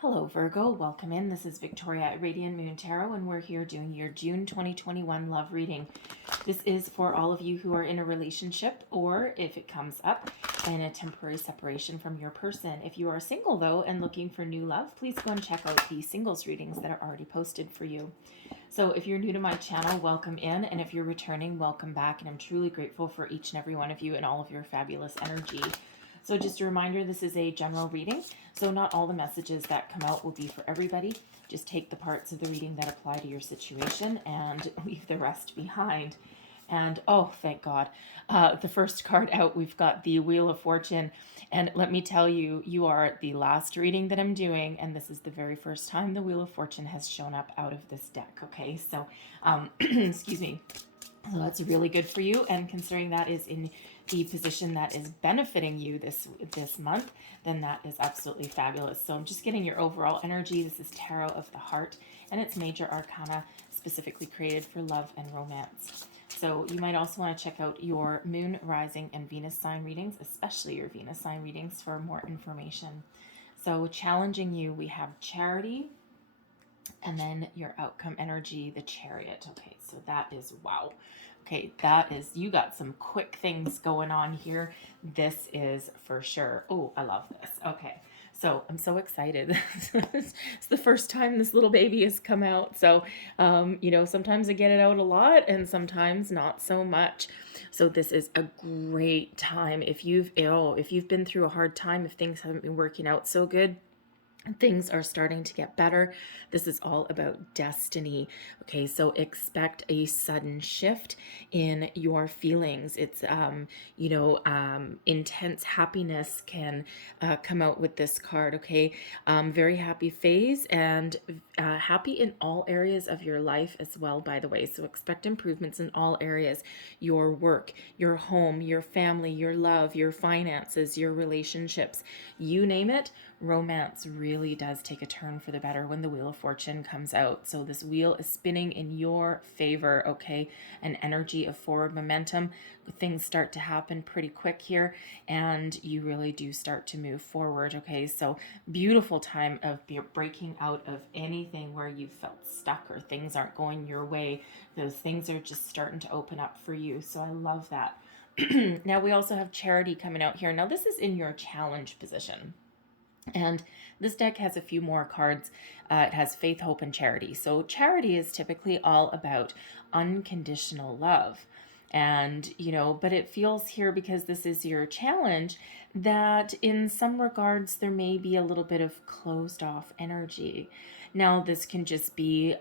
Hello, Virgo. Welcome in. This is Victoria at Radiant Moon Tarot, and we're here doing your June 2021 love reading. This is for all of you who are in a relationship, or if it comes up, in a temporary separation from your person. If you are single, though, and looking for new love, please go and check out the singles readings that are already posted for you. So if you're new to my channel, welcome in, and if you're returning, welcome back, and I'm truly grateful for each and every one of you and all of your fabulous energy. So just a reminder, this is a general reading, so not all the messages that come out will be for everybody. Just take the parts of the reading that apply to your situation and leave the rest behind. And oh, thank God, the first card out, we've got the Wheel of Fortune. And let me tell you, you are the last reading that I'm doing, and this is the very first time the Wheel of Fortune has shown up out of this deck, okay? So, excuse me. So that's really good for you, and considering that is in the position that is benefiting you this month, then that is absolutely fabulous. So I'm just getting your overall energy. This is Tarot of the Heart, and it's major arcana specifically created for love and romance. So you might also want to check out your Moon, Rising, and Venus sign readings, especially your Venus sign readings, for more information. So challenging you, we have Charity, and then your outcome energy, the Chariot. Okay, so that is wow. Okay, that is, you got some quick things going on here. This is for sure. Oh, I love this. Okay, so I'm so excited. It's the first time this little baby has come out. So, sometimes I get it out a lot and sometimes not so much. So this is a great time. If you've been through a hard time, if things haven't been working out so good, things are starting to get better. This is all about destiny. Okay, so expect a sudden shift in your feelings. It's intense happiness can come out with this card. Okay, very happy phase, and happy in all areas of your life as well, by the way. So expect improvements in all areas: your work, your home, your family, your love, your finances, your relationships, you name it. Romance really does take a turn for the better when the Wheel of Fortune comes out. So this wheel is spinning in your favor, okay? An energy of forward momentum. Things start to happen pretty quick here, and you really do start to move forward, okay? So beautiful time of breaking out of anything where you felt stuck or things aren't going your way. Those things are just starting to open up for you. So I love that. Now we also have Charity coming out here. Now this is in your challenge position. And this deck has a few more cards. It has Faith, Hope, and Charity. So Charity is typically all about unconditional love. And, but it feels here, because this is your challenge, that in some regards there may be a little bit of closed off energy. Now, this can just be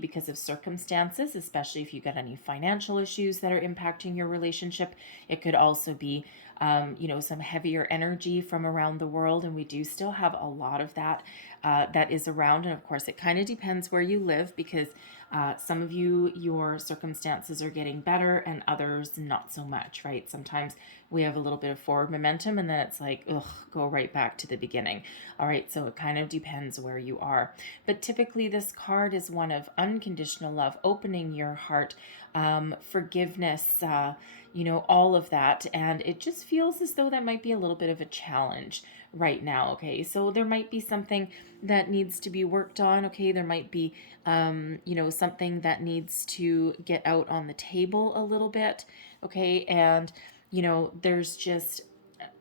because of circumstances, especially if you got any financial issues that are impacting your relationship. It could also be some heavier energy from around the world, and we do still have a lot of that that is around. And of course, it kind of depends where you live, because some of you, your circumstances are getting better, and others not so much, right? Sometimes we have a little bit of forward momentum, and then it's like, ugh, go right back to the beginning. All right, so it kind of depends where you are. But typically this card is one of unconditional love, opening your heart, forgiveness, all of that. And it just feels as though that might be a little bit of a challenge right now. Okay, so there might be something that needs to be worked on. Okay, there might be something that needs to get out on the table a little bit. Okay, and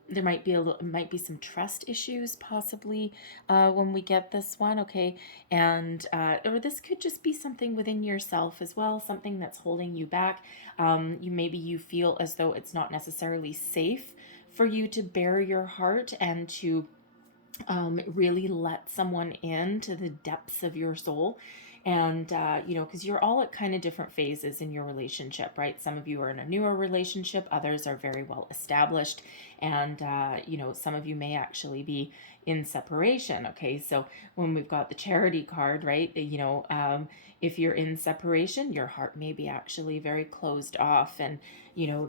there might be some trust issues possibly when we get this one. Okay, and or this could just be something within yourself as well, something that's holding you back. You feel as though it's not necessarily safe for you to bare your heart and to really let someone into the depths of your soul. And, because you're all at kind of different phases in your relationship, right? Some of you are in a newer relationship, others are very well established, and, some of you may actually be in separation. Okay, so when we've got the Charity card, right, if you're in separation, your heart may be actually very closed off, and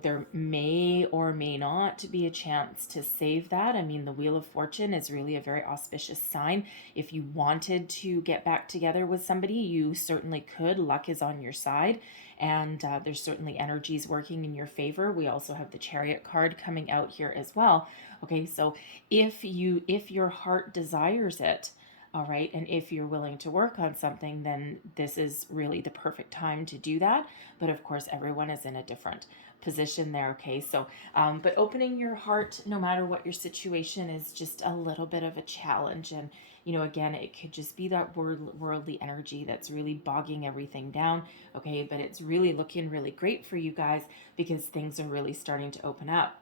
there may or may not be a chance to save that. I mean, the Wheel of Fortune is really a very auspicious sign. If you wanted to get back together with somebody, you certainly could. Luck is on your side. and there's certainly energies working in your favor. We also have the Chariot card coming out here as well. Okay, so if your heart desires it, all right, and if you're willing to work on something, then this is really the perfect time to do that. But of course, everyone is in a different position there. Okay, so but opening your heart, no matter what your situation, is just a little bit of a challenge. And again, it could just be that worldly energy that's really bogging everything down. Okay, but it's really looking really great for you guys because things are really starting to open up.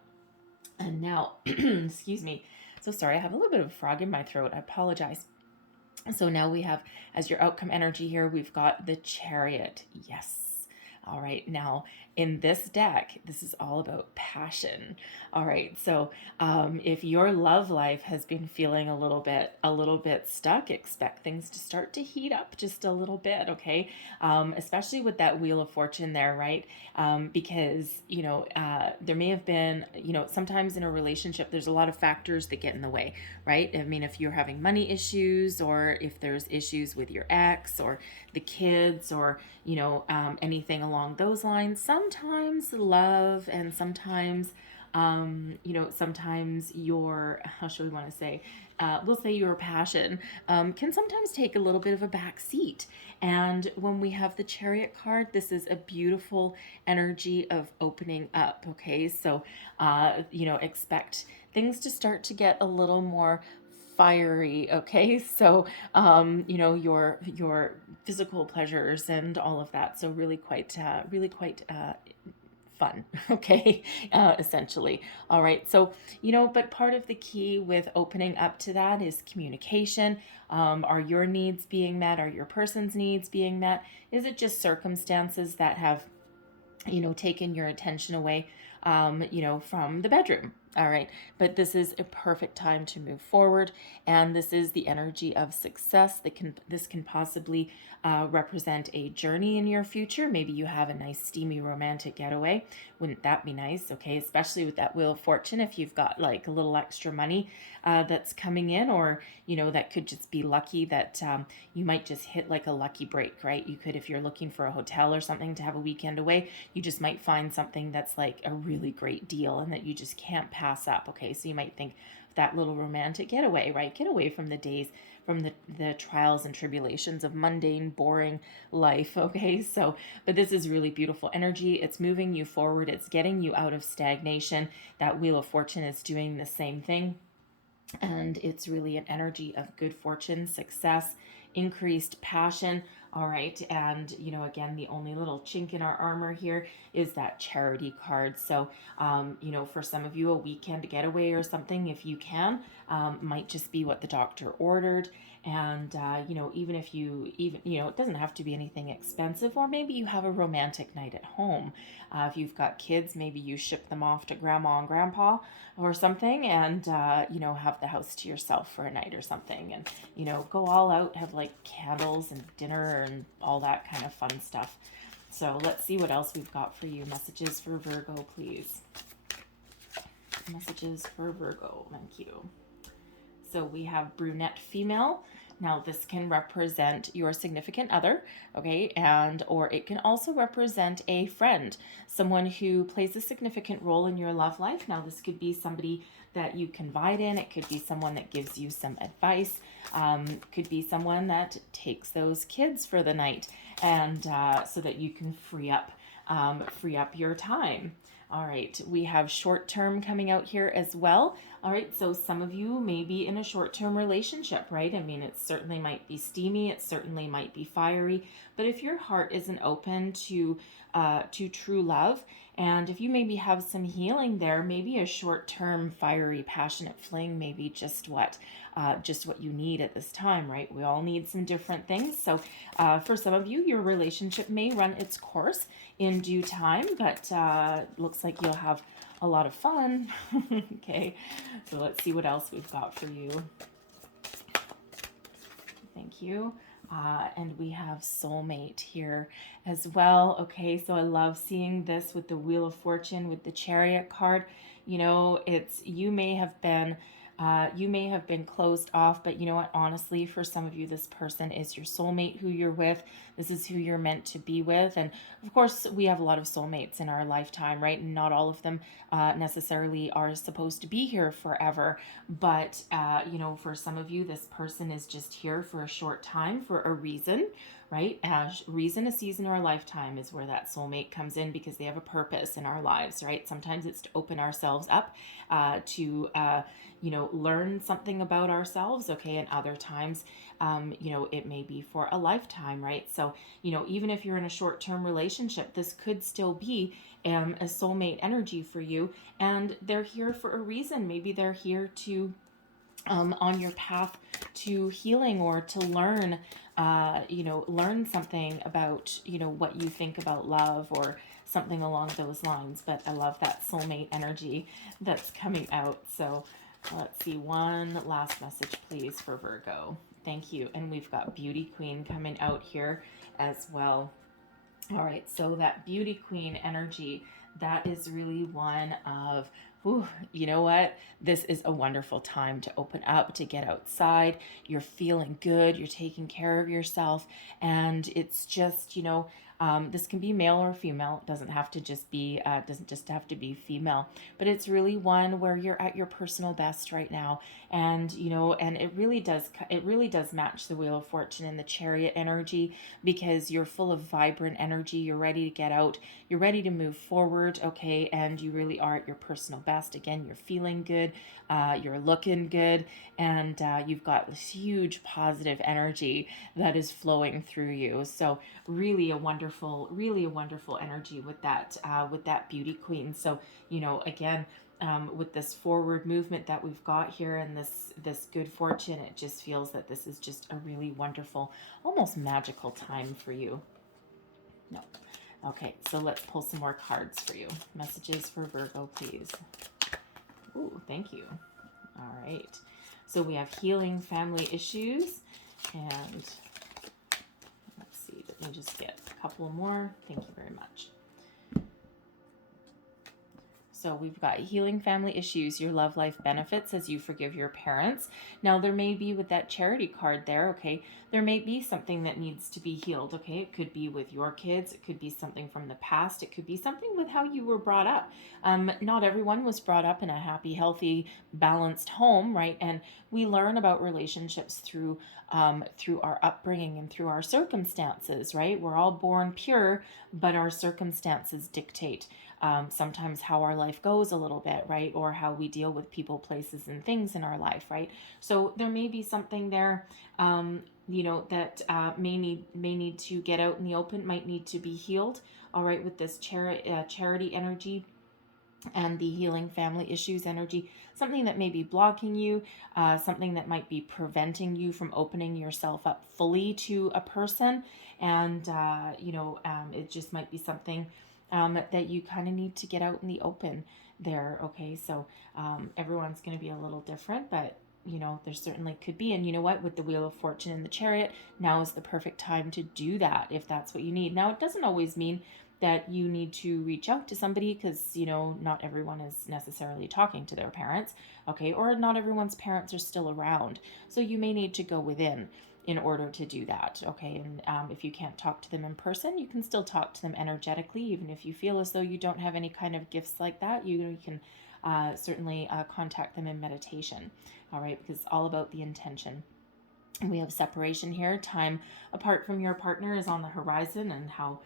And now, excuse me, so sorry, I have a little bit of a frog in my throat. I apologize. So now we have, as your outcome energy here, we've got the Chariot. Yes. All right, now in this deck, this is all about passion. All right, so if your love life has been feeling a little bit stuck, expect things to start to heat up just a little bit, okay? Especially with that Wheel of Fortune there, right? Because there may have been, sometimes in a relationship, there's a lot of factors that get in the way, right? I mean, if you're having money issues, or if there's issues with your ex or the kids, or anything along those lines. Sometimes love, and sometimes sometimes your, how should we want to say, we'll say your passion can sometimes take a little bit of a back seat. And when we have the Chariot card, this is a beautiful energy of opening up. Okay, so expect things to start to get a little more fiery. Okay, so your physical pleasures and all of that, so really quite fun. Okay, essentially. All right, so but part of the key with opening up to that is communication. Are your needs being met? Are your person's needs being met? Is it just circumstances that have taken your attention away from the bedroom? All right, but this is a perfect time to move forward, and this is the energy of success. This can possibly represent a journey in your future. Maybe you have a nice steamy romantic getaway. Wouldn't that be nice? Okay, especially with that Wheel of Fortune, if you've got like a little extra money that's coming in, or that could just be lucky that you might just hit like a lucky break, right? You could, if you're looking for a hotel or something to have a weekend away, you just might find something that's like a really great deal and that you just can't pass up. Okay, so you might think that little romantic getaway, right? Get away from the days, from the trials and tribulations of mundane, boring life. Okay, so but this is really beautiful energy. It's moving you forward. It's getting you out of stagnation. That Wheel of Fortune is doing the same thing. And it's really an energy of good fortune, success, increased passion. All right, and again, the only little chink in our armor here is that Charity card. So for some of you, a weekend getaway or something, if you can, might just be what the doctor ordered. And even if it doesn't have to be anything expensive, or maybe you have a romantic night at home. If you've got kids, maybe you ship them off to grandma and grandpa or something, and have the house to yourself for a night or something, and go all out, have like candles and dinner and all that kind of fun stuff. So let's see what else we've got for you. Messages for Virgo, please. Messages for Virgo. Thank you. So we have brunette female. Now this can represent your significant other, okay, or it can also represent a friend, someone who plays a significant role in your love life. Now this could be somebody that you confide in. It could be someone that gives you some advice. Could be someone that takes those kids for the night, and so that you can free up your time. All right, we have short term coming out here as well. All right, so some of you may be in a short term relationship, right? I mean, it certainly might be steamy, it certainly might be fiery, but if your heart isn't open to true love, and if you maybe have some healing there, maybe a short term fiery passionate fling may be just what you need at this time, right? We all need some different things. So for some of you, your relationship may run its course in due time, but looks like you'll have a lot of fun. Okay, so let's see what else we've got for you. Thank you. And we have soulmate here as well. Okay, so I love seeing this with the Wheel of Fortune, with the Chariot card. You may have been You may have been closed off, but you know what? Honestly, for some of you, this person is your soulmate who you're with. This is who you're meant to be with. And of course, we have a lot of soulmates in our lifetime, right? And not all of them necessarily are supposed to be here forever. But, you know, for some of you, this person is just here for a short time for a reason, right? Reason, a season, or a lifetime is where that soulmate comes in because they have a purpose in our lives, right? Sometimes it's to open ourselves up to, you know, learn something about ourselves, okay? And other times, you know, it may be for a lifetime, right? So, you know, even if you're in a short-term relationship, this could still be a soulmate energy for you, and they're here for a reason. Maybe they're here to on your path to healing or to learn, you know, learn something about, you know, what you think about love or something along those lines. But I love that soulmate energy that's coming out. So let's see, one last message, please, for Virgo. Thank you. And we've got Beauty Queen coming out here as well. All right, so that Beauty Queen energy, that is really one of, ooh, you know what? This is a wonderful time to open up, to get outside. You're feeling good, you're taking care of yourself, and it's just, you know, this can be male or female. It doesn't have to just be doesn't just have to be female, but it's really one where you're at your personal best right now, and you know, and it really does match the Wheel of Fortune and the Chariot energy, because you're full of vibrant energy. You're ready to get out. You're ready to move forward, okay, and you really are at your personal best. Again, you're feeling good, you're looking good, and you've got this huge positive energy that is flowing through you. So really a wonderful energy with that Beauty Queen. So, you know, again, with this forward movement that we've got here and this good fortune, it just feels that this is just a really wonderful, almost magical time for you. No. Okay, so let's pull some more cards for you. Messages for Virgo, please. Ooh, thank you. All right. So we have healing family issues, and let's see, let me just get a couple more. Thank you very much. So we've got healing family issues, your love life benefits as you forgive your parents. Now there may be, with that charity card there, okay, there may be something that needs to be healed, okay? It could be with your kids. It could be something from the past. It could be something with how you were brought up. Not everyone was brought up in a happy, healthy, balanced home, right? And we learn about relationships through our upbringing and through our circumstances, right? We're all born pure, but our circumstances dictate sometimes how our life goes a little bit, right? Or how we deal with people, places, and things in our life, right? So there may be something there, you know, that may need to get out in the open, might need to be healed. All right, with this charity energy and the healing family issues energy, something that may be blocking you, something that might be preventing you from opening yourself up fully to a person, and you know, it just might be something that you kind of need to get out in the open there. Okay, so everyone's going to be a little different, but you know, there certainly could be. And you know what, with the Wheel of Fortune and the Chariot, now is the perfect time to do that if that's what you need. Now, it doesn't always mean that you need to reach out to somebody, because you know, not everyone is necessarily talking to their parents, okay, or not everyone's parents are still around, so you may need to go within in order to do that, okay? And if you can't talk to them in person, you can still talk to them energetically. Even if you feel as though you don't have any kind of gifts like that, you can certainly contact them in meditation, all right? Because it's all about the intention. We have separation here. Time apart from your partner is on the horizon, and how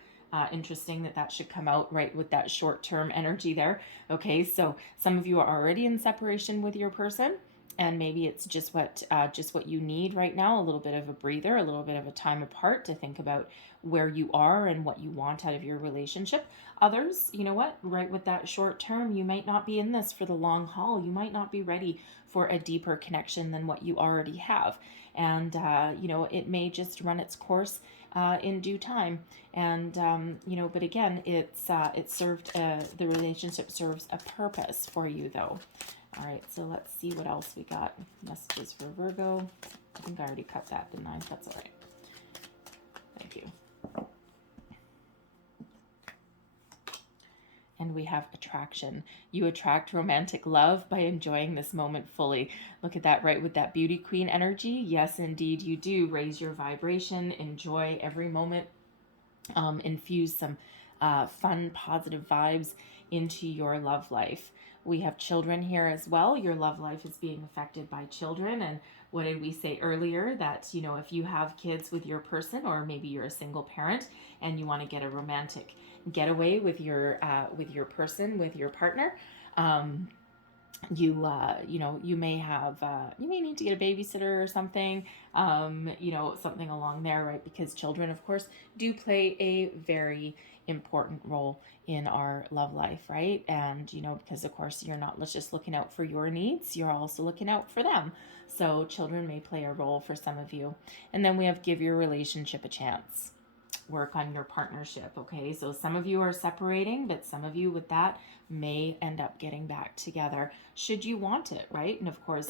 interesting that should come out right with that short-term energy there. Okay, so some of you are already in separation with your person, and maybe it's just what you need right now, a little bit of a breather, a little bit of a time apart to think about where you are and what you want out of your relationship. Others, you know what, right with that short term, you might not be in this for the long haul. You might not be ready for a deeper connection than what you already have. And, you know, it may just run its course in due time. And, you know, but again, it served, the relationship serves a purpose for you though. All right, so let's see what else we got. Messages for Virgo. I think I already cut that, didn't I? That's all right. Thank you. And we have attraction. You attract romantic love by enjoying this moment fully. Look at that, right? With that beauty queen energy. Yes, indeed, you do. Raise your vibration, enjoy every moment, infuse some fun, positive vibes into your love life. We have children here as well. Your love life is being affected by children. And what did we say earlier? That, you know, if you have kids with your person, or maybe you're a single parent and you want to get a romantic getaway with your person, with your partner, you may have you may need to get a babysitter or something, something along there, right? Because children, of course, do play a very important role in our love life, right? And because of course you're not just looking out for your needs, you're also looking out for them. So children may play a role for some of you. And then we have give your relationship a chance. Work on your partnership. Okay, so some of you are separating, but some of you with that may end up getting back together should you want it, right? And of course,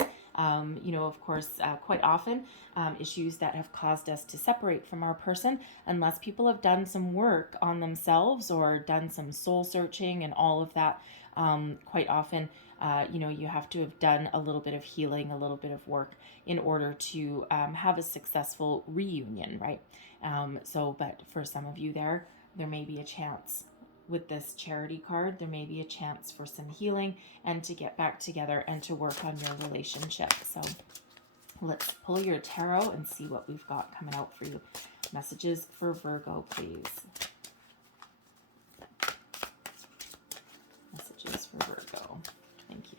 quite often issues that have caused us to separate from our person, unless people have done some work on themselves or done some soul searching and all of that, quite often you have to have done a little bit of healing, a little bit of work in order to have a successful reunion, right? But for some of you there may be a chance with this charity card. There may be a chance for some healing and to get back together and to work on your relationship. So let's pull your tarot and see what we've got coming out for you. Messages for Virgo, please. Messages for Virgo. Thank you.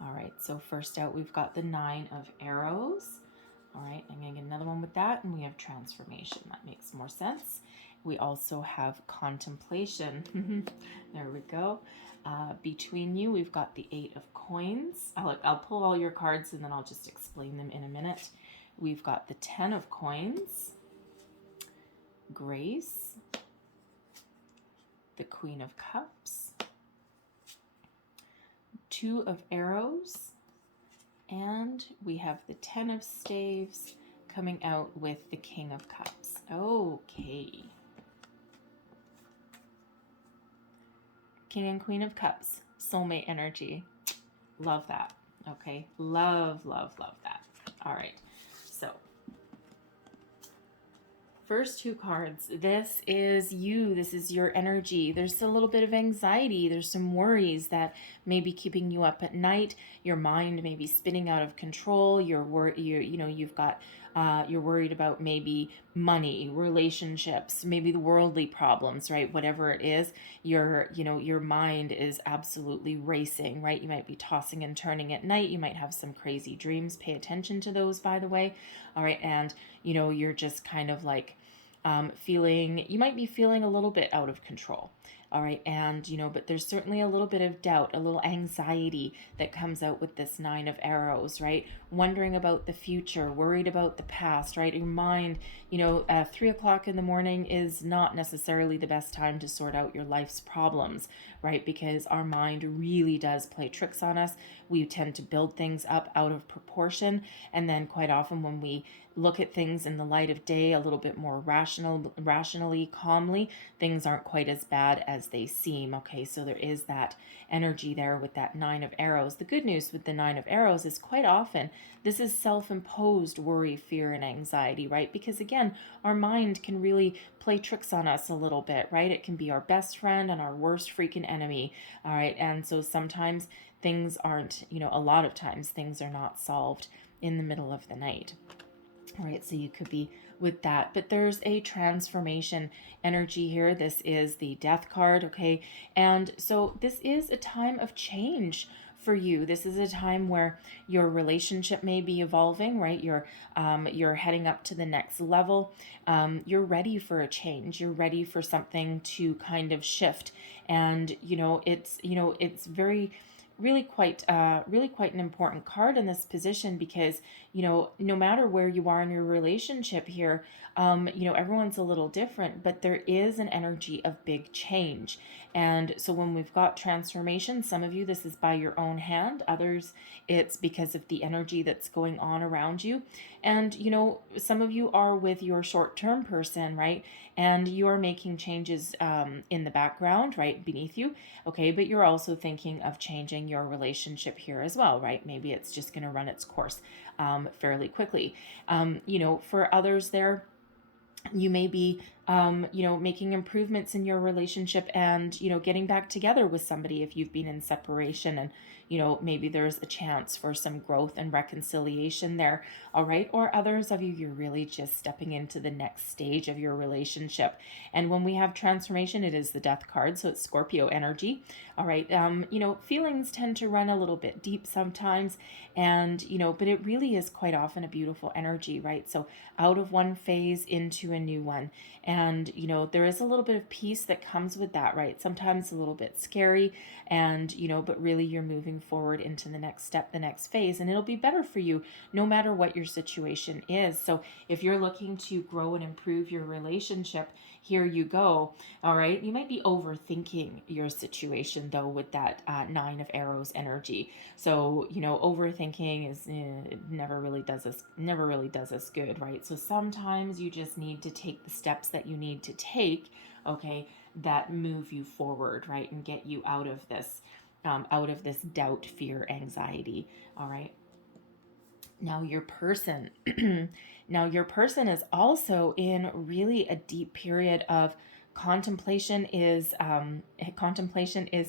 All right, so first out, we've got the 9 of Arrows. All right, I'm going to get another one with that, and we have transformation. That makes more sense. We also have contemplation. There we go. Between you, we've got the 8 of Coins. I'll pull all your cards, and then I'll just explain them in a minute. We've got the 10 of Coins, Grace, the Queen of Cups, 2 of Arrows, and we have the 10 of Staves coming out with the King of Cups. Okay. King and Queen of Cups, soulmate energy. Love that. Okay. Love, love, love that. All right. So first 2 cards, this is you. This is your energy. There's a little bit of anxiety. There's some worries that may be keeping you up at night. Your mind may be spinning out of control. You're worried about maybe money, relationships, maybe the worldly problems, right? Whatever it is, your mind is absolutely racing, right? You might be tossing and turning at night. You might have some crazy dreams. Pay attention to those, by the way. All right. And, you're just kind of like, you might be feeling a little bit out of control. All right. And, but there's certainly a little bit of doubt, a little anxiety that comes out with this 9 of Arrows, right? Wondering about the future, worried about the past, right? Your mind, 3 o'clock in the morning is not necessarily the best time to sort out your life's problems, right? Because our mind really does play tricks on us. We tend to build things up out of proportion. And then quite often when we look at things in the light of day, a little bit more rationally, calmly, things aren't quite as bad as they seem. Okay, so there is that energy there with that 9 of Arrows. The good news with the 9 of Arrows is quite often this is self-imposed worry, fear, and anxiety, right? Because again, our mind can really play tricks on us a little bit, right? It can be our best friend and our worst freaking enemy. All right, and so sometimes things aren't, a lot of times things are not solved in the middle of the night. All right, so you could be with that, but there's a transformation energy here. This is the Death card, okay? And so this is a time of change for you. This is a time where your relationship may be evolving, right? You're heading up to the next level. You're ready for a change. You're ready for something to kind of shift. And it's very really quite an important card in this position, because no matter where you are in your relationship here, everyone's a little different, but there is an energy of big change. And so when we've got transformation, some of you, this is by your own hand. Others, it's because of the energy that's going on around you. And, some of you are with your short-term person, right? And you are making changes in the background, right, beneath you. Okay, but you're also thinking of changing your relationship here as well, right? Maybe it's just going to run its course fairly quickly. For others there, you may be making improvements in your relationship and getting back together with somebody if you've been in separation, and maybe there's a chance for some growth and reconciliation there. All right. Or others of you, you're really just stepping into the next stage of your relationship. And when we have transformation, it is the Death card, so it's Scorpio energy. All right. Feelings tend to run a little bit deep sometimes, and but it really is quite often a beautiful energy, right? So out of one phase into a new one. And there is a little bit of peace that comes with that, right? Sometimes a little bit scary, and but really you're moving forward into the next step, the next phase, and it'll be better for you no matter what your situation is. So if you're looking to grow and improve your relationship, here you go. All right. You might be overthinking your situation though with that Nine of Arrows energy. So overthinking is never really does us good, right? So sometimes you just need to take the steps that you need to take, okay, that move you forward, right, and get you out of this doubt, fear, anxiety. All right. Now your person, is also in really a deep period of contemplation. Is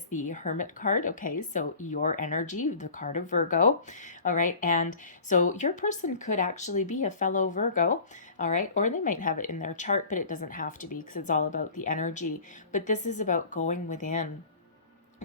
the Hermit card. Okay, so your energy, the card of Virgo. All right, and so your person could actually be a fellow Virgo. All right, or they might have it in their chart, but it doesn't have to be, because it's all about the energy. But this is about going within,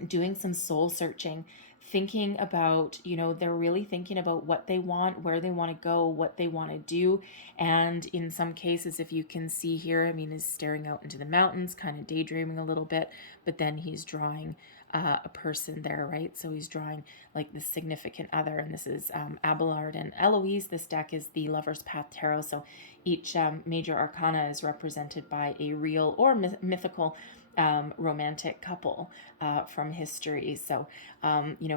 doing some soul searching, thinking about, they're really thinking about what they want, where they want to go, what they want to do. And in some cases, if you can see here, he's staring out into the mountains, kind of daydreaming a little bit, but then he's drawing a person there, right? So he's drawing like the significant other, and this is Abelard and Eloise. This deck is the Lover's Path Tarot, so each major arcana is represented by a real or mythical romantic couple from history. So,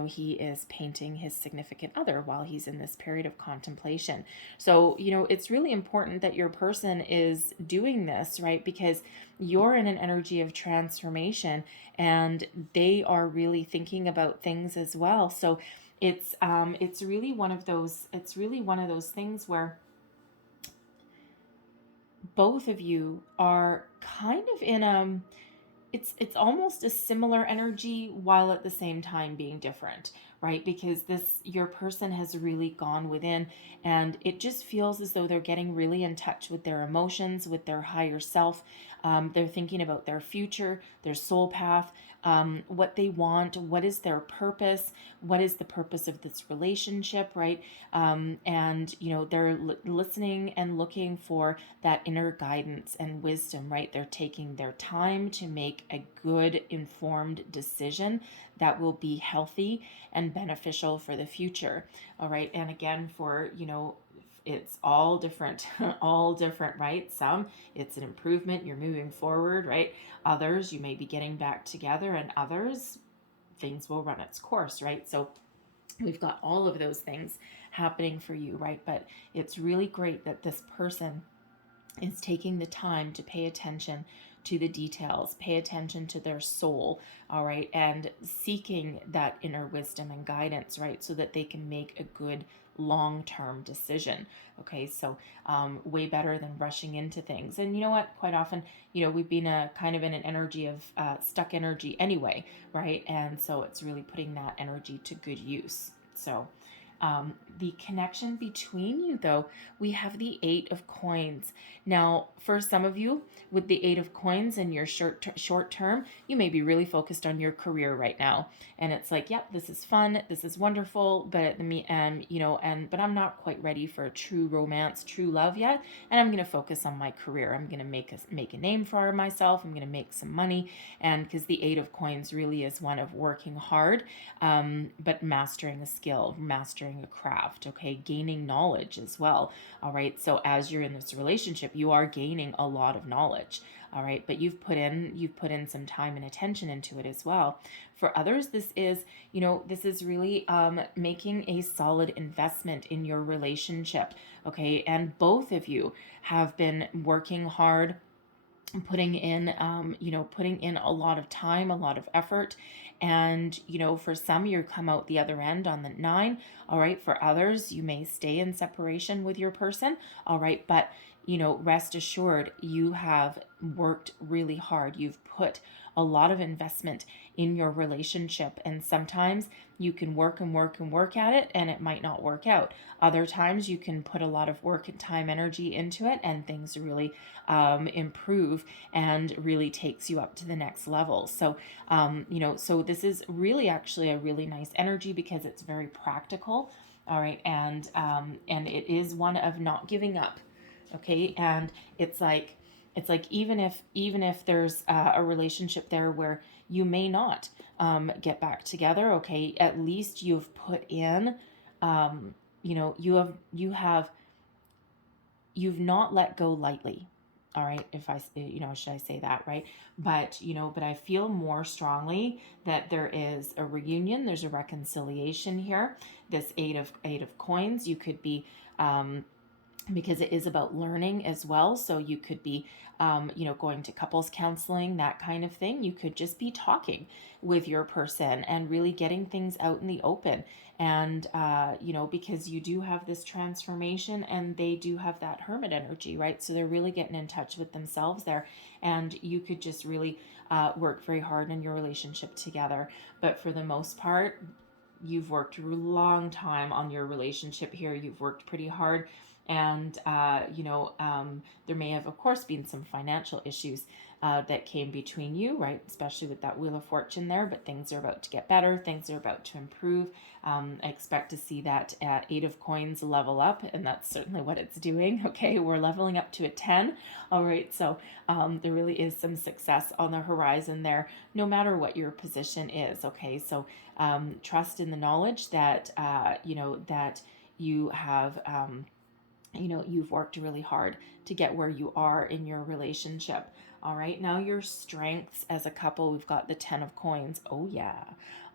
he is painting his significant other while he's in this period of contemplation. So, it's really important that your person is doing this, right? Because you're in an energy of transformation, and they are really thinking about things as well. So it's really one of those things where both of you are kind of in it's almost a similar energy while at the same time being different, right? Because your person has really gone within, and it just feels as though they're getting really in touch with their emotions, with their higher self. They're thinking about their future, their soul path, what they want, what is their purpose, what is the purpose of this relationship, right? And they're listening and looking for that inner guidance and wisdom, right? They're taking their time to make a good informed decision that will be healthy and beneficial for the future. All right. And again, for it's all different, all different, right? Some, it's an improvement, you're moving forward, right? Others, you may be getting back together, and others, things will run its course, right? So we've got all of those things happening for you, right? But it's really great that this person is taking the time to pay attention to the details, pay attention to their soul, all right, and seeking that inner wisdom and guidance, right, so that they can make a good long-term decision. Okay, so way better than rushing into things. And you know what, quite often, we've been kind of in an energy of stuck energy anyway, right? And so it's really putting that energy to good use. So the connection between you, though, we have the Eight of Coins. Now, for some of you, with the Eight of Coins in your short term, you may be really focused on your career right now, and it's like, yep, this is fun, this is wonderful, but but I'm not quite ready for a true romance, true love yet, and I'm going to focus on my career. I'm going to make a name for myself. I'm going to make some money, and because the Eight of Coins really is one of working hard, but mastering a skill, mastering mastering a craft, okay, gaining knowledge as well. All right, so as you're in this relationship, you are gaining a lot of knowledge. All right, but you've put in some time and attention into it as well. For others, this is really making a solid investment in your relationship. Okay, and both of you have been working hard, putting in a lot of time, a lot of effort. And, for some, you come out the other end on the 9. All right. For others, you may stay in separation with your person. All right. But, rest assured, you have worked really hard. You've put a lot of investment in your relationship. And sometimes you can work and work and work at it and it might not work out. Other times you can put a lot of work and time, energy into it, and things really improve and really takes you up to the next level. So, so this is really actually a really nice energy because it's very practical. All right. And it is one of not giving up. Okay. And it's like even if there's a relationship there where you may not get back together, okay, at least you've put in, you've not let go lightly. All right, if I, should I say that, right? But I feel more strongly that there is a reunion, there's a reconciliation here. This eight of coins, you could be, because it is about learning as well. So you could be, going to couples counseling, that kind of thing. You could just be talking with your person and really getting things out in the open. And, because you do have this transformation and they do have that hermit energy, right? So they're really getting in touch with themselves there. And you could just really work very hard in your relationship together. But for the most part, you've worked a long time on your relationship here. You've worked pretty hard. And, there may have, of course, been some financial issues that came between you, right? Especially with that Wheel of Fortune there, but things are about to get better. Things are about to improve. I expect to see that Eight of Coins level up, and that's certainly what it's doing. Okay, we're leveling up to a 10. All right, so there really is some success on the horizon there, no matter what your position is. Okay, so trust in the knowledge that, that you have, you've worked really hard to get where you are in your relationship. All right, now your strengths as a couple, we've got the 10 of coins. Oh, yeah.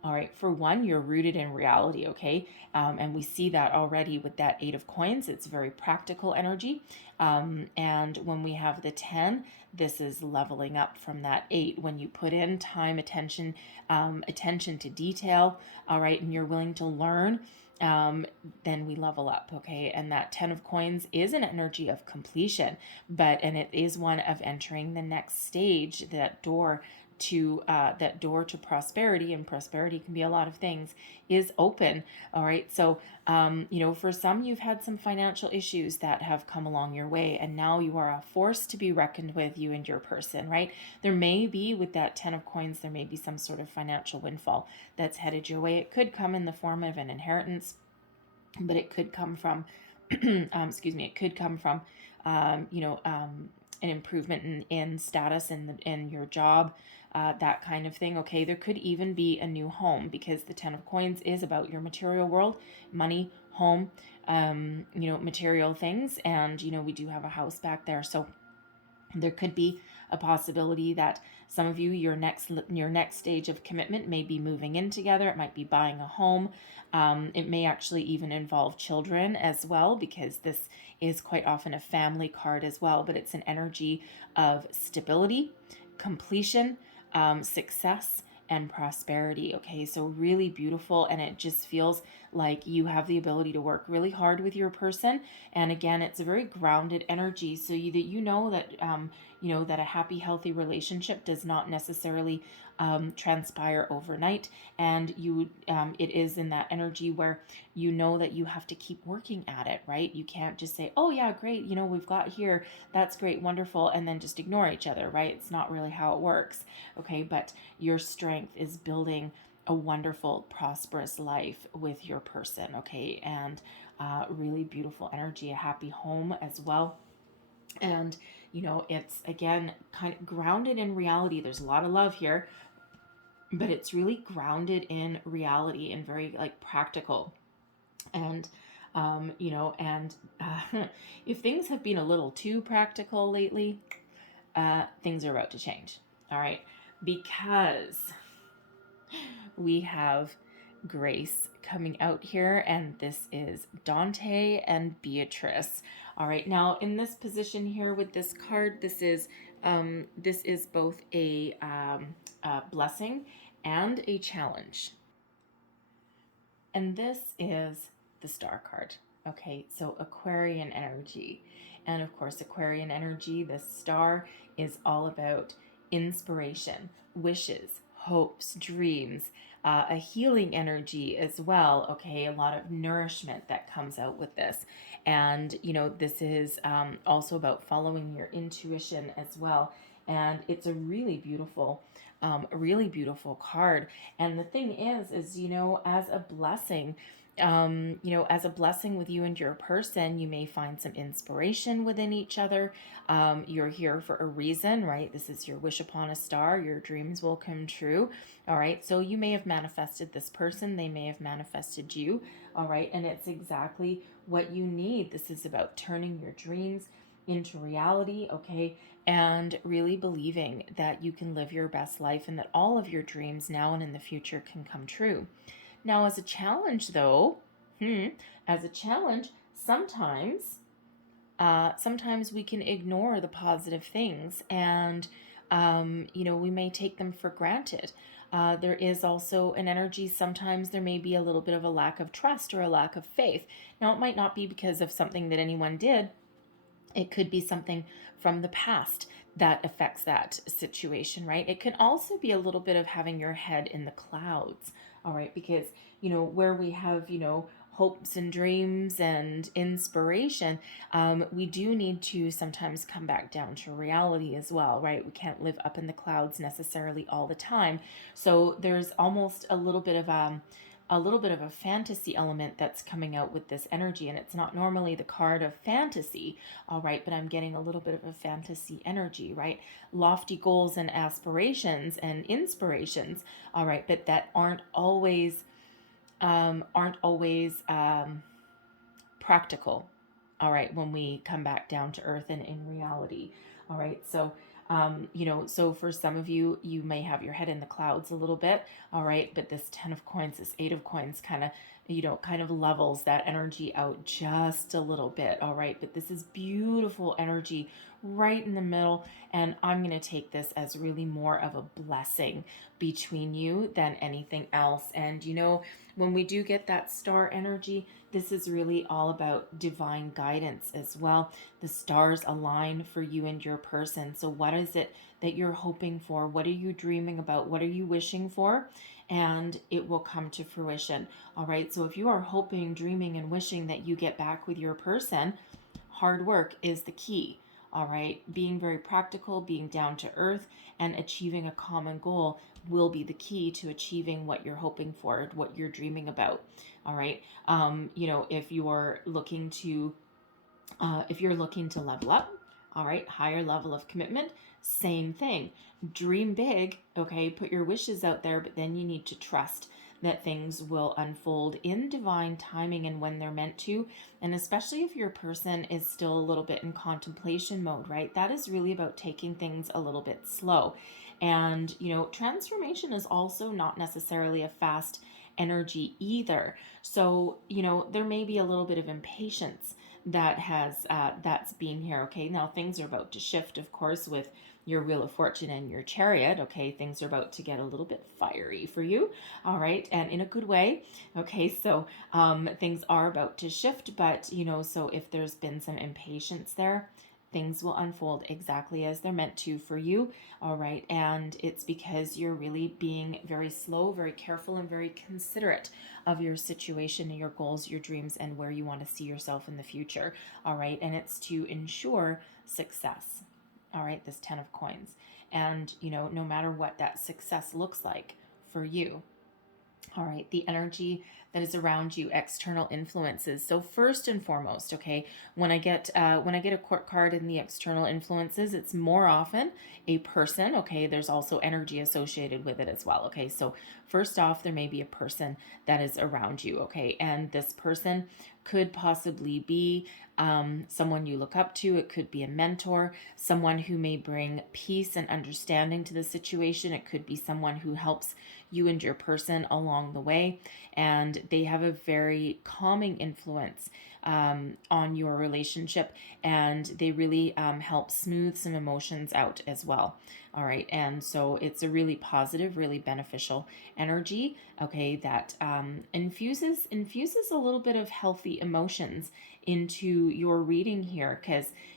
All right, for one, you're rooted in reality, okay? And we see that already with that 8 of coins. It's very practical energy. And when we have the 10, this is leveling up from that 8. When you put in time, attention to detail, all right, and you're willing to learn, then we level up, okay? And that 10 of coins is an energy of completion, and it is one of entering the next stage, that door to prosperity. And prosperity can be a lot of things, is open. All right, so for some, you've had some financial issues that have come along your way, and now you are a force to be reckoned with, you and your person, right? There may be, with that 10 of coins, there may be some sort of financial windfall that's headed your way. It could come in the form of an inheritance, but it could come from it could come from an improvement in status in your job, that kind of thing. Okay, there could even be a new home, because the 10 of coins is about your material world, money, home, material things. And, we do have a house back there. So there could be a possibility that some of you, your next stage of commitment may be moving in together. It might be buying a home. It may actually even involve children as well, because this is quite often a family card as well. But it's an energy of stability, completion, success, and prosperity. Okay, so really beautiful, and it just feels like you have the ability to work really hard with your person. And again, it's a very grounded energy, so that a happy, healthy relationship does not necessarily transpire overnight. And it is in that energy where that you have to keep working at it, right? You can't just say, oh yeah, great, we've got here, that's great, wonderful, and then just ignore each other, right? It's not really how it works. Okay, but your strength is building a wonderful, prosperous life with your person. Okay, and really beautiful energy, a happy home as well. And it's again kind of grounded in reality. There's a lot of love here, but it's really grounded in reality and very, like, practical. And if things have been a little too practical lately, things are about to change. All right, because we have Grace coming out here, and this is Dante and Beatrice. All right, now in this position here with this card, this is both a blessing and a challenge. And this is the star card. Okay, so Aquarian energy. And of course, Aquarian energy, this star is all about inspiration, wishes, hopes, dreams, a healing energy as well. Okay, a lot of nourishment that comes out with this. And, this is also about following your intuition as well. And it's a really beautiful card. And the thing is, as a blessing, as a blessing with you and your person, you may find some inspiration within each other. You're here for a reason, right? This is your wish upon a star. Your dreams will come true. All right. So you may have manifested this person. They may have manifested you. All right. And it's exactly what you need. This is about turning your dreams into reality. Okay. And really believing that you can live your best life and that all of your dreams now and in the future can come true. Now, as a challenge, though, as a challenge, sometimes we can ignore the positive things, and we may take them for granted. There is also an energy. Sometimes there may be a little bit of a lack of trust or a lack of faith. Now, it might not be because of something that anyone did. It could be something from the past that affects that situation, right? It can also be a little bit of having your head in the clouds, all right? Because, where we have, hopes and dreams and inspiration, we do need to sometimes come back down to reality as well, right? We can't live up in the clouds necessarily all the time. So there's almost a little bit of a fantasy element that's coming out with this energy, and it's not normally the card of fantasy, all right, but I'm getting a little bit of a fantasy energy, right? Lofty goals and aspirations and inspirations, all right, but that aren't always practical, all right, when we come back down to earth and in reality, all right. So for some of you, you may have your head in the clouds a little bit, all right, but this 10 of coins, this 8 of coins kind of levels that energy out just a little bit, all right, but this is beautiful energy right in the middle, and I'm going to take this as really more of a blessing between you than anything else. And when we do get that star energy, this is really all about divine guidance as well. The stars align for you and your person. So what is it that you're hoping for? What are you dreaming about? What are you wishing for? And it will come to fruition. All right. So if you are hoping, dreaming, and wishing that you get back with your person, hard work is the key. All right. Being very practical, being down to earth, and achieving a common goal will be the key to achieving what you're hoping for, what you're dreaming about. All right. If you're looking to level up, all right, higher level of commitment, same thing. Dream big, okay, put your wishes out there, but then you need to trust that things will unfold in divine timing and when they're meant to. And especially if your person is still a little bit in contemplation mode, right? That is really about taking things a little bit slow. And, transformation is also not necessarily a fast energy either. So, there may be a little bit of impatience that's being here. Okay, now things are about to shift, of course, with your wheel of fortune and your chariot. Okay, things are about to get a little bit fiery for you, all right, and in a good way. Okay, so things are about to shift, but so if there's been some impatience there, things will unfold exactly as they're meant to for you, all right, and it's because you're really being very slow, very careful, and very considerate of your situation and your goals, your dreams, and where you want to see yourself in the future, all right, and it's to ensure success, all right, this 10 of coins, and no matter what that success looks like for you, all right, the energy that is around you, external influences. So first and foremost, okay, when I get a court card in the external influences, it's more often a person. Okay, there's also energy associated with it as well. Okay, so first off, there may be a person that is around you. Okay, and this person could possibly be someone you look up to. It could be a mentor, someone who may bring peace and understanding to the situation. It could be someone who helps you and your person along the way, and they have a very calming influence on your relationship, and they really help smooth some emotions out as well. All right, and so it's a really positive, really beneficial energy. Okay, that infuses a little bit of healthy emotions into your reading here,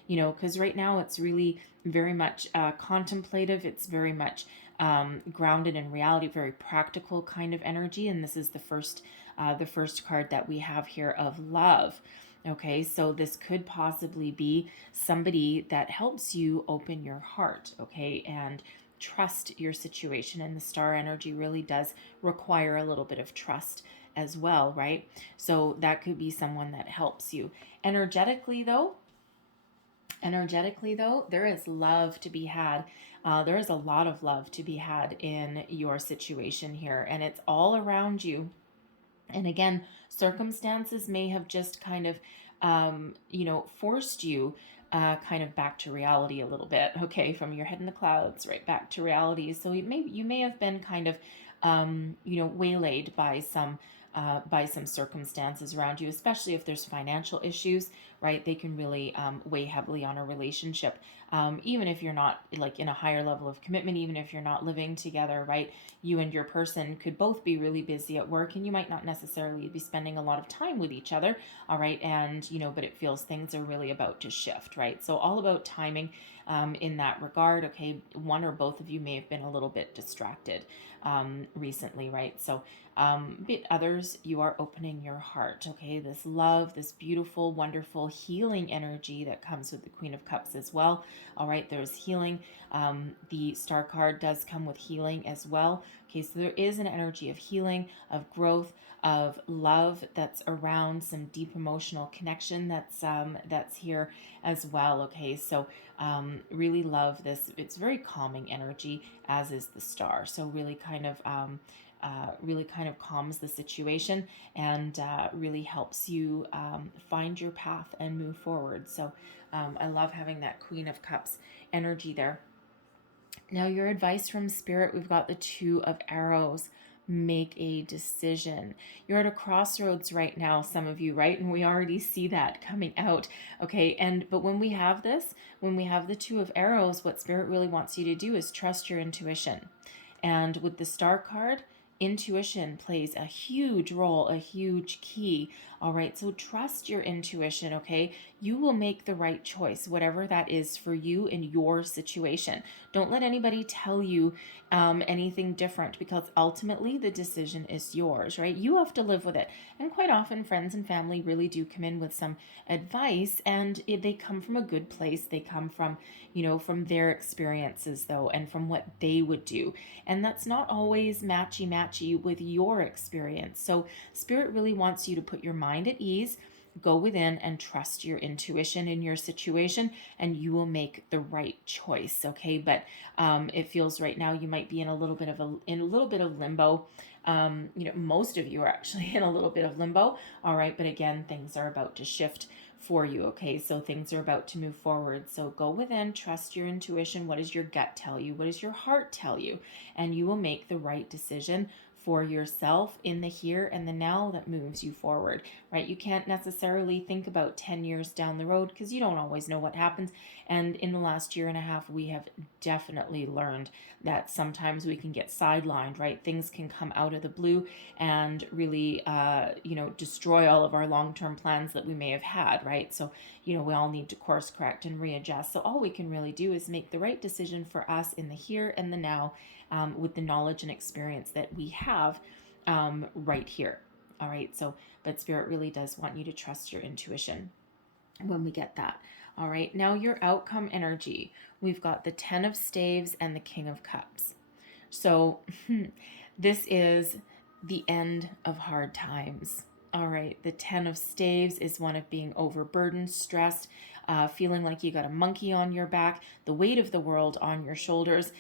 because right now it's really very much contemplative. It's very much grounded in reality, very practical kind of energy, and this is the first card that we have here of love. Okay, so this could possibly be somebody that helps you open your heart, okay, and trust your situation. And the star energy really does require a little bit of trust as well, right? So that could be someone that helps you. Energetically though, there is love to be had. There is a lot of love to be had in your situation here, and it's all around you. And again, circumstances may have just kind of, forced you kind of back to reality a little bit. Okay, from your head in the clouds right back to reality. So you may have been kind of, waylaid by some circumstances around you, especially if there's financial issues, right? They can really weigh heavily on a relationship. Even if you're not like in a higher level of commitment, even if you're not living together, right? You and your person could both be really busy at work, and you might not necessarily be spending a lot of time with each other. All right. And, but it feels things are really about to shift, right? So all about timing in that regard. Okay. One or both of you may have been a little bit distracted recently, right? So but others, you are opening your heart. Okay, this love, this beautiful, wonderful healing energy that comes with the Queen of Cups as well. All right, there's healing. The star card does come with healing as well. Okay, so there is an energy of healing, of growth, of love that's around some deep emotional connection that's here as well. Okay, so really love this. It's very calming energy, as is the star. So really kind of calms the situation, and really helps you find your path and move forward. So I love having that Queen of Cups energy there. Now, your advice from Spirit, we've got the Two of Arrows. Make a decision. You're at a crossroads right now, some of you, right? And we already see that coming out. Okay. But when we have the Two of Arrows, what Spirit really wants you to do is trust your intuition. And with the Star card, intuition plays a huge role, a huge key. All right, so trust your intuition, okay? You will make the right choice, whatever that is for you in your situation. Don't let anybody tell you anything different, because ultimately the decision is yours, right? You have to live with it. And quite often, friends and family really do come in with some advice, and they come from a good place. They come from their experiences, though, and from what they would do. And that's not always matchy with your experience. So Spirit really wants you to put your mind at ease, go within and trust your intuition in your situation, and you will make the right choice. Okay, but it feels right now you might be in a little bit of limbo. Most of you are actually in a little bit of limbo. All right, but again, things are about to shift for you. Okay, so things are about to move forward. So go within, trust your intuition. What does your gut tell you? What does your heart tell you? And you will make the right decision for yourself in the here and the now that moves you forward, right? You can't necessarily think about 10 years down the road, because you don't always know what happens. And in the last year and a half, we have definitely learned that sometimes we can get sidelined, right? Things can come out of the blue and really, destroy all of our long-term plans that we may have had, right? So, we all need to course correct and readjust. So all we can really do is make the right decision for us in the here and the now, with the knowledge and experience that we have right here. All right. So, but Spirit really does want you to trust your intuition when we get that. All right. Now, your outcome energy. We've got the 10 of Staves and the King of Cups. So this is the end of hard times. All right, the 10 of Staves is one of being overburdened, stressed, feeling like you got a monkey on your back, the weight of the world on your shoulders.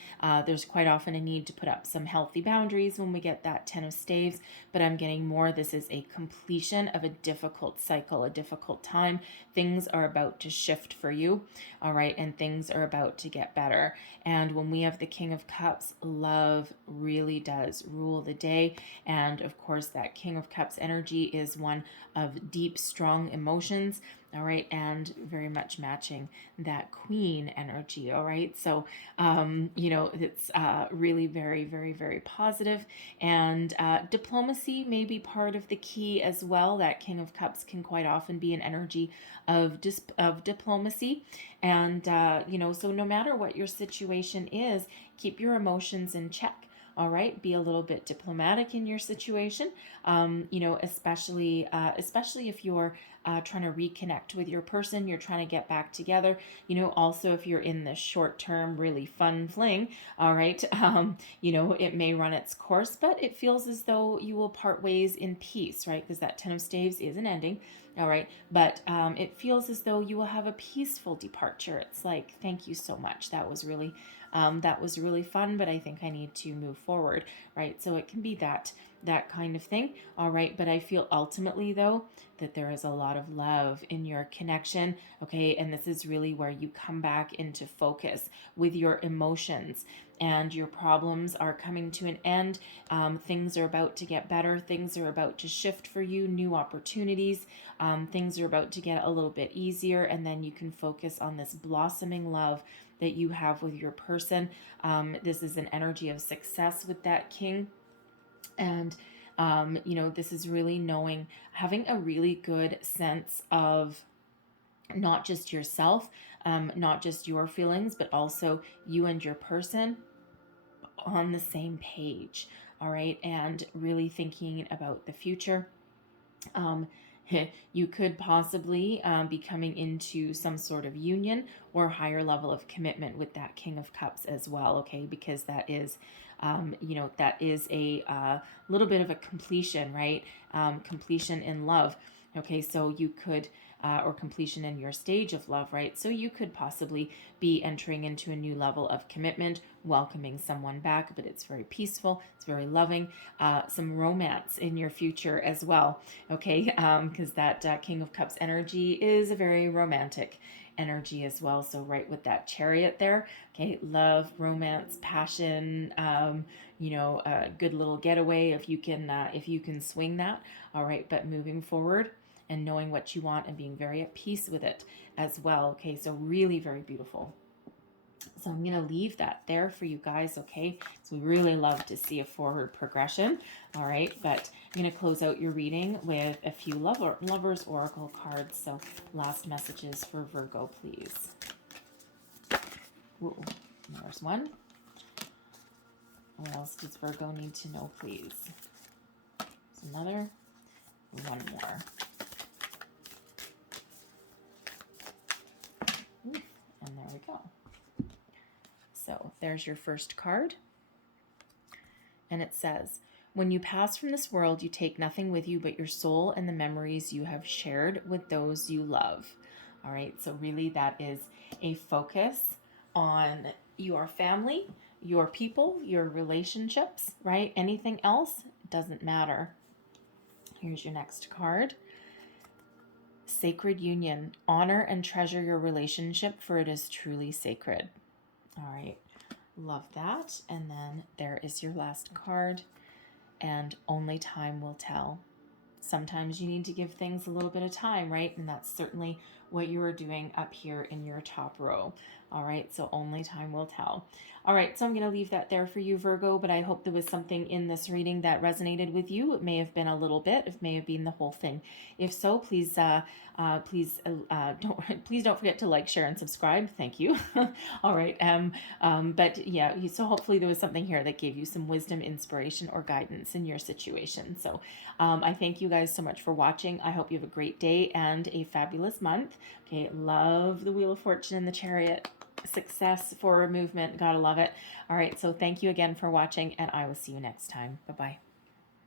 There's quite often a need to put up some healthy boundaries when we get that 10 of Staves, but I'm getting more. This is a completion of a difficult cycle, a difficult time. Things are about to shift for you, all right, and things are about to get better. And when we have the King of Cups, love really does rule the day. And of course, that King of Cups energy is one of deep, strong emotions. All right, and very much matching that Queen energy. All right, so it's really very, very, very positive. And diplomacy may be part of the key as well. That King of Cups can quite often be an energy of diplomacy. And so no matter what your situation is, keep your emotions in check. All right, be a little bit diplomatic in your situation, especially if you're trying to reconnect with your person, you're trying to get back together. Also if you're in this short-term, really fun fling, all right, it may run its course, but it feels as though you will part ways in peace, right? Because that 10 of Staves is an ending, all right, but it feels as though you will have a peaceful departure. It's like, thank you so much. That was really fun, but I think I need to move forward, right? So it can be that kind of thing, all right? But I feel ultimately, though, that there is a lot of love in your connection, okay? And this is really where you come back into focus with your emotions, and your problems are coming to an end. Things are about to get better. Things are about to shift for you, new opportunities. Things are about to get a little bit easier, and then you can focus on this blossoming love that you have with your person. This is an energy of success with that King. And, this is really having a really good sense of not just yourself, not just your feelings, but also you and your person on the same page. All right. And really thinking about the future. You could possibly be coming into some sort of union or higher level of commitment with that King of Cups as well, okay? Because that is, that is a little bit of a completion, right? Completion in love. Okay, so you could, or completion in your stage of love, right? So you could possibly be entering into a new level of commitment, welcoming someone back, but it's very peaceful, it's very loving. Some romance in your future as well, okay? Because that King of Cups energy is a very romantic energy as well. So right with that Chariot there, okay, love, romance, passion, a good little getaway if you can swing that, all right. But moving forward and knowing what you want and being very at peace with it as well. Okay, so really very beautiful. So I'm going to leave that there for you guys, okay? So we really love to see a forward progression, all right? But I'm going to close out your reading with a few Lovers Oracle cards. So last messages for Virgo, please. Ooh, there's one. What else does Virgo need to know, please? There's another. One more. Ooh, and there we go. So there's your first card. And it says, when you pass from this world, you take nothing with you but your soul and the memories you have shared with those you love. All right, so really that is a focus on your family, your people, your relationships, right? Anything else doesn't matter. Here's your next card. Sacred union. Honor and treasure your relationship, for it is truly sacred. All right, love that. And then there is your last card. And only time will tell. Sometimes you need to give things a little bit of time, right? And that's certainly what you are doing up here in your top row. All right, so only time will tell. All right, so I'm going to leave that there for you, Virgo, but I hope there was something in this reading that resonated with you. It may have been a little bit, it may have been the whole thing. If so, please don't forget to like, share, and subscribe. Thank you. All right, but yeah, so hopefully there was something here that gave you some wisdom, inspiration, or guidance in your situation. So I thank you guys so much for watching. I hope you have a great day and a fabulous month. Okay, love the Wheel of Fortune and the Chariot. Success, forward movement, gotta love it. All right, so thank you again for watching, and I will see you next time. Bye-bye.